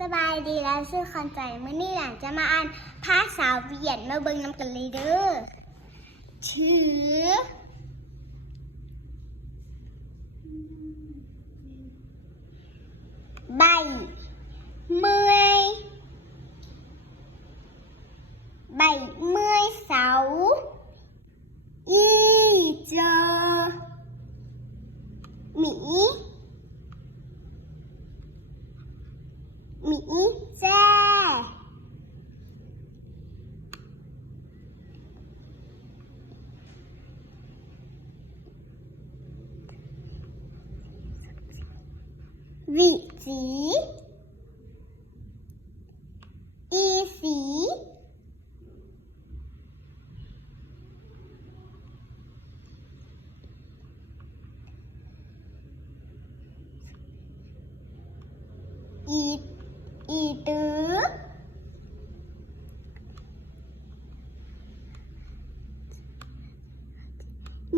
สบายดีแล้วชื่อคอนใจมื้อนี้หลังจะมาอ่านภาษาเวียดมาเบิ่งนำกันเลยเด้อถือใบเมื่อยใบเมื่อยเสาอีเจอหมีแจ้วิสีอีสีอีตื้อ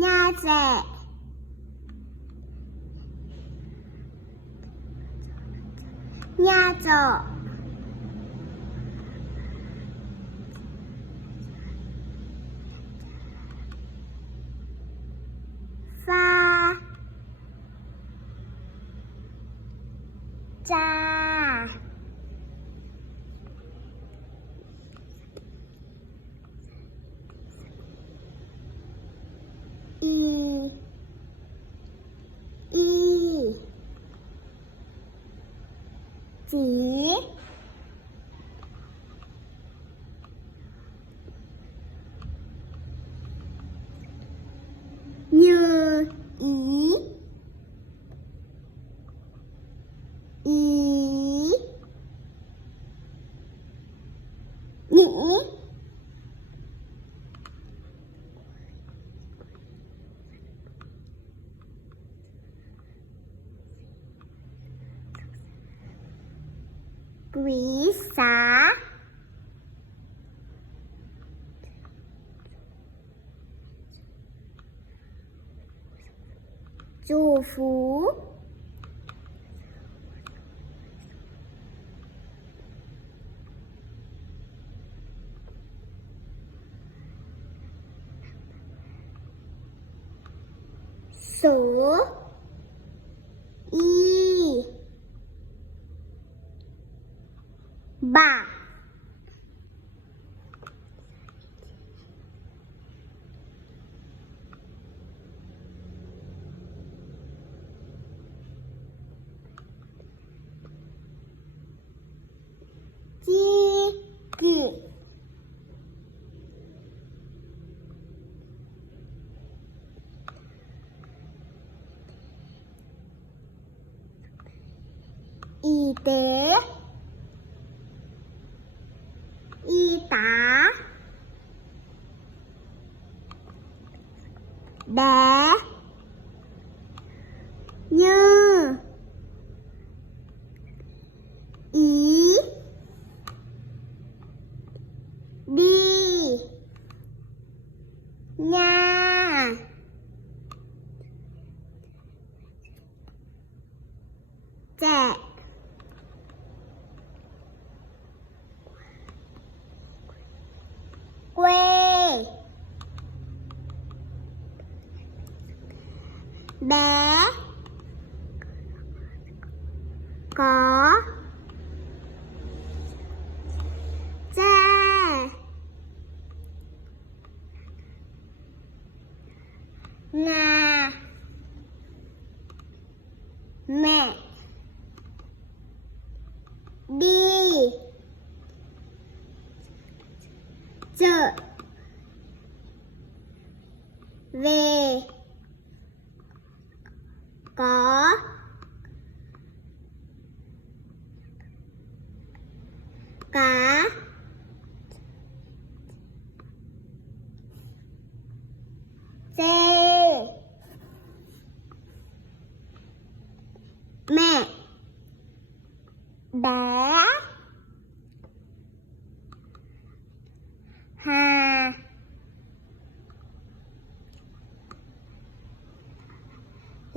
ญาแจญาเจาะฟ้าจ้าอีจีเยอีหนีกวีสาจูฟูโสอีบะจีกึอีเตอีตาแบยืออีดีญาแจเกวแบกอแจงาแม่ดีเจอเวกอกาเจแม่แบฮา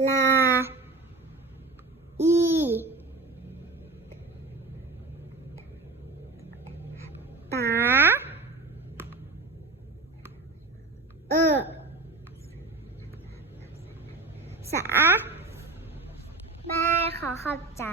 ลา อี ด เออสาแม่ขอขอบใจ